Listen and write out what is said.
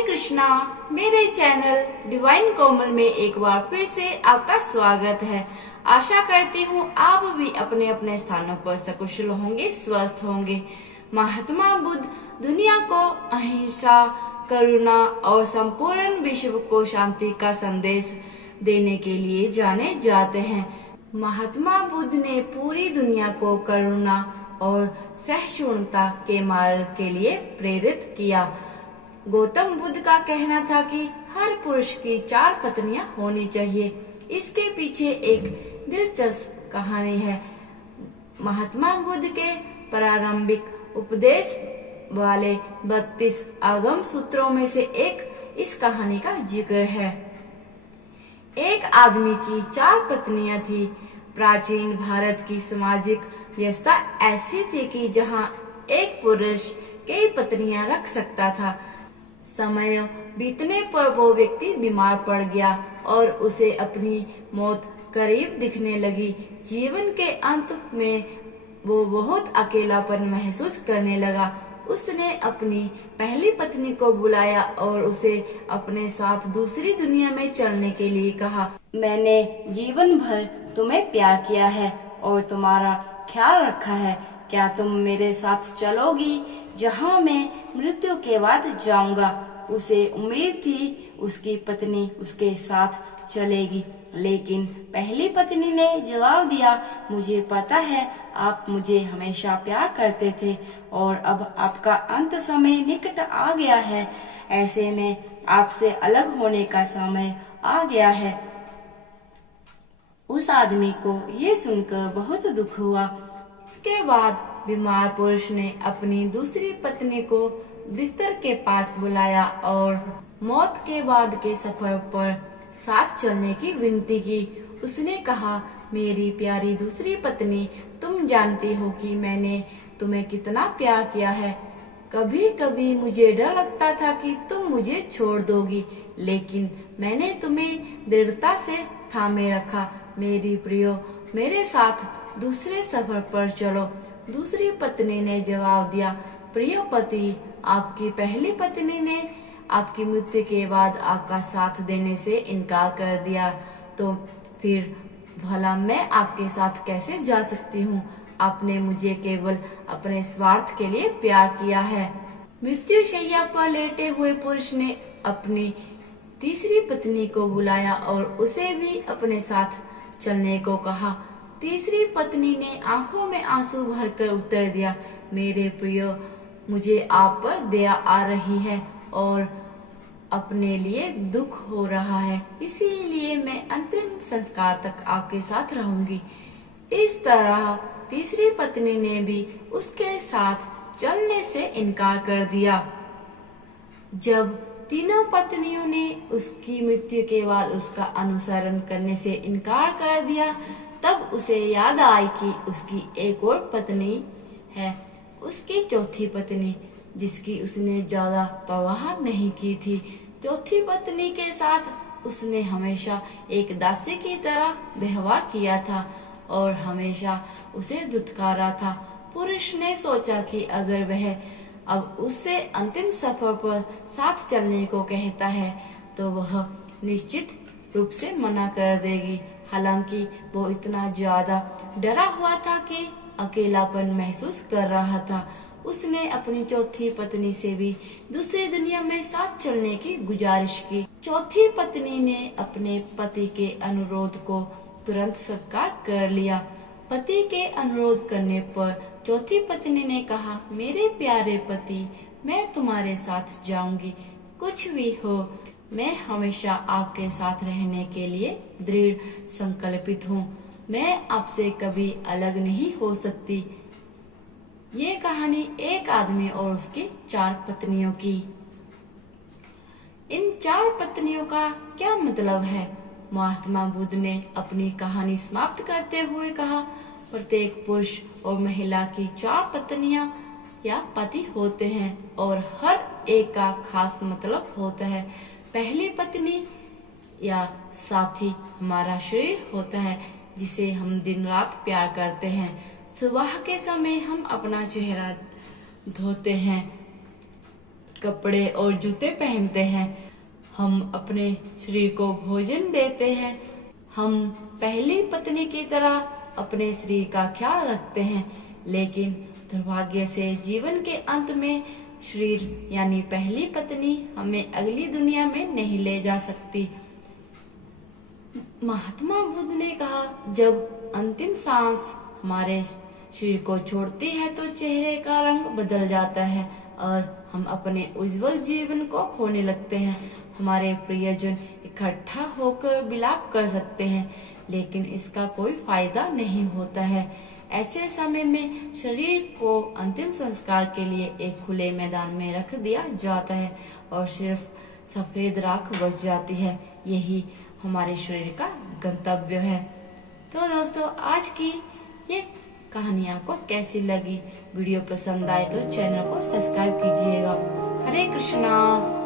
हरे कृष्णा। मेरे channel divine कोमल में एक बार फिर से आपका स्वागत है। आशा करती हूँ आप भी अपने अपने स्थानों पर सकुशल होंगे, स्वस्थ होंगे। महात्मा बुद्ध दुनिया को अहिंसा, करुणा और संपूर्ण विश्व को शांति का संदेश देने के लिए जाने जाते हैं। महात्मा बुद्ध ने पूरी दुनिया को करुणा और सहिष्णुता के मार्ग के लिए प्रेरित किया। गौतम बुद्ध का कहना था कि हर पुरुष की 4 पत्नियां होनी चाहिए। इसके पीछे एक दिलचस्प कहानी है। महात्मा बुद्ध के प्रारंभिक उपदेश वाले 32 आगम सूत्रों में से एक इस कहानी का जिक्र है। एक आदमी की 4 पत्नियां थी। प्राचीन भारत की सामाजिक व्यवस्था ऐसी थी कि जहां एक पुरुष कई पत्नियां रख सकता था। समय बीतने पर वो व्यक्ति बीमार पड़ गया और उसे अपनी मौत करीब दिखने लगी। जीवन के अंत में वो बहुत अकेलापन महसूस करने लगा। उसने अपनी पहली पत्नी को बुलाया और उसे अपने साथ दूसरी दुनिया में चलने के लिए कहा। मैंने जीवन भर तुम्हें प्यार किया है और तुम्हारा ख्याल रखा है। क्या तुम मेरे साथ चलोगी जहां मैं मृत्यु के बाद जाऊंगा? उसे उम्मीद थी उसकी पत्नी उसके साथ चलेगी, लेकिन पहली पत्नी ने जवाब दिया, मुझे पता है आप मुझे हमेशा प्यार करते थे और अब आपका अंत समय निकट आ गया है। ऐसे में आपसे अलग होने का समय आ गया है। उस आदमी को ये सुनकर बहुत दुख हुआ। इसके बाद बीमार पुरुष ने अपनी दूसरी पत्नी को बिस्तर के पास बुलाया और मौत के बाद के सफर पर साथ चलने की विनती की। उसने कहा, मेरी प्यारी दूसरी पत्नी, तुम जानती हो कि मैंने तुम्हें कितना प्यार किया है। कभी कभी मुझे डर लगता था कि तुम मुझे छोड़ दोगी, लेकिन मैंने तुम्हें दृढ़ता से थामे रखा। मेरी प्रियो, मेरे साथ दूसरे सफर पर चलो। दूसरी पत्नी ने जवाब दिया, प्रिय पति, आपकी पहली पत्नी ने आपकी मृत्यु के बाद आपका साथ देने से इनकार कर दिया, तो फिर भला मैं आपके साथ कैसे जा सकती हूँ? आपने मुझे केवल अपने स्वार्थ के लिए प्यार किया है। मृत्यु शैया पर लेटे हुए पुरुष ने अपनी तीसरी पत्नी को बुलाया और उसे भी अपने साथ चलने को कहा। तीसरी पत्नी ने आंखों में आंसू भरकर उत्तर दिया, मेरे प्रियो, मुझे आप पर दया आ रही है और अपने लिए दुख हो रहा है, इसीलिए मैं अंतिम संस्कार तक आपके साथ रहूंगी। इस तरह तीसरी पत्नी ने भी उसके साथ चलने से इनकार कर दिया। जब तीनों पत्नियों ने उसकी मृत्यु के बाद उसका अनुसरण करने से इनकार कर दिया, तब उसे याद आई कि उसकी एक और पत्नी है, उसकी चौथी पत्नी, जिसकी उसने ज्यादा परवाह नहीं की थी। चौथी पत्नी के साथ उसने हमेशा एक दासी की तरह व्यवहार किया था और हमेशा उसे दुत्कारा था। पुरुष ने सोचा कि अगर वह अब उससे अंतिम सफर पर साथ चलने को कहता है तो वह निश्चित रूप से मना कर देगी। हालांकि वो इतना ज्यादा डरा हुआ था कि अकेलापन महसूस कर रहा था। उसने अपनी चौथी पत्नी से भी दूसरी दुनिया में साथ चलने की गुजारिश की। चौथी पत्नी ने अपने पति के अनुरोध को तुरंत स्वीकार कर लिया। पति के अनुरोध करने पर चौथी पत्नी ने कहा, मेरे प्यारे पति, मैं तुम्हारे साथ जाऊंगी। कुछ भी हो, मैं हमेशा आपके साथ रहने के लिए दृढ़ संकल्पित हूँ। मैं आपसे कभी अलग नहीं हो सकती। ये कहानी एक आदमी और उसकी 4 पत्नियों की। इन 4 पत्नियों का क्या मतलब है? महात्मा बुद्ध ने अपनी कहानी समाप्त करते हुए कहा, प्रत्येक पुरुष और महिला की 4 पत्नियां या पति होते हैं और हर एक का खास मतलब होता है। पहली पत्नी या साथी हमारा शरीर होता है, जिसे हम दिन रात प्यार करते हैं। सुबह के समय हम अपना चेहरा धोते हैं, कपड़े और जूते पहनते हैं। हम अपने शरीर को भोजन देते हैं। हम पहली पत्नी की तरह अपने शरीर का ख्याल रखते हैं, लेकिन दुर्भाग्य से जीवन के अंत में शरीर यानी पहली पत्नी हमें अगली दुनिया में नहीं ले जा सकती। महात्मा बुद्ध ने कहा, जब अंतिम सांस हमारे शरीर को छोड़ती है तो चेहरे का रंग बदल जाता है और हम अपने उज्जवल जीवन को खोने लगते हैं। हमारे प्रियजन इकट्ठा होकर विलाप कर सकते हैं, लेकिन इसका कोई फायदा नहीं होता है। ऐसे समय में शरीर को अंतिम संस्कार के लिए एक खुले मैदान में रख दिया जाता है और सिर्फ सफेद राख बच जाती है। यही हमारे शरीर का गंतव्य है। तो दोस्तों, आज की ये कहानी आपको कैसी लगी? वीडियो पसंद आए तो चैनल को सब्सक्राइब कीजिएगा। हरे कृष्णा।